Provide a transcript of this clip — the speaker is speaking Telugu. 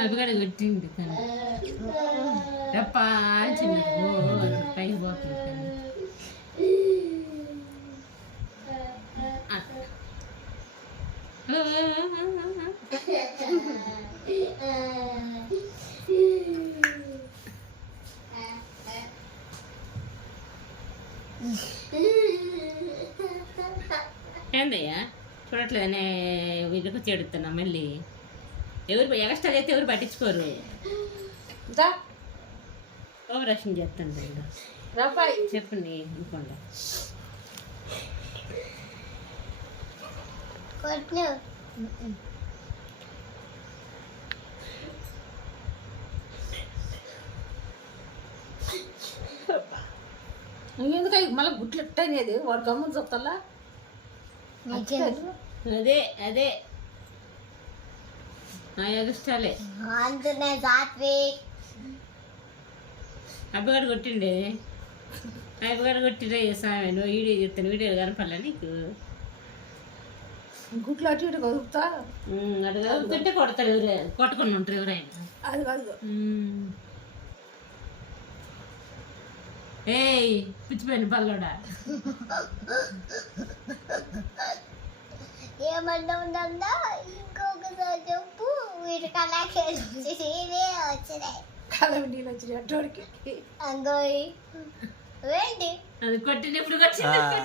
అవిగడ పెట్టింది కానీ తప్ప ఆల్చింది ఓ పైకి పోతుంది కానీ అట్లా. ఏందయ్యా? చూడట్లేదనే వీళ్ళకి చెడుతున్నా మళ్ళీ. ఎవరు ఎగస్ట్రా చేస్తే ఎవరు పట్టించుకోరు? ఓవర్ రక్షణ చేస్తాను చెప్పండి అనుకోండి. కొట్టు. ఎందుకు మళ్ళీ గుట్లు ఎట్టనేది వాడు గమ్మున చూస్తాలా అదే. అదే నా ఎగస్ట్రాలే. అందునే సాత్విక్ అబ్బగాడు కొట్టిండే. అబ్బగాడు కొట్టిండే స్వామి నువ్వు వీడియో చెప్తాను వీడియో కనపడలే నీకు? గుట్లు అటు ఇటు కదుపుతా? అటు కదుపుతుంటే కొడతారు ఎవరే? కొట్టుకుని ఉంటారు ఎవరైనా. అది కాదు. ఏయ్ పిచ్చిపోయిన పల్లోడా ఏమంటుందా ఇంకొకసారి చెప్పు. వీటి కళాఖేళ ఇవే వచ్చినాయి కాలం నీళ్ళు వచ్చినాయి అట్టోడికి అంగోయి. ఏంటి? అది కొట్టినప్పుడు వచ్చింది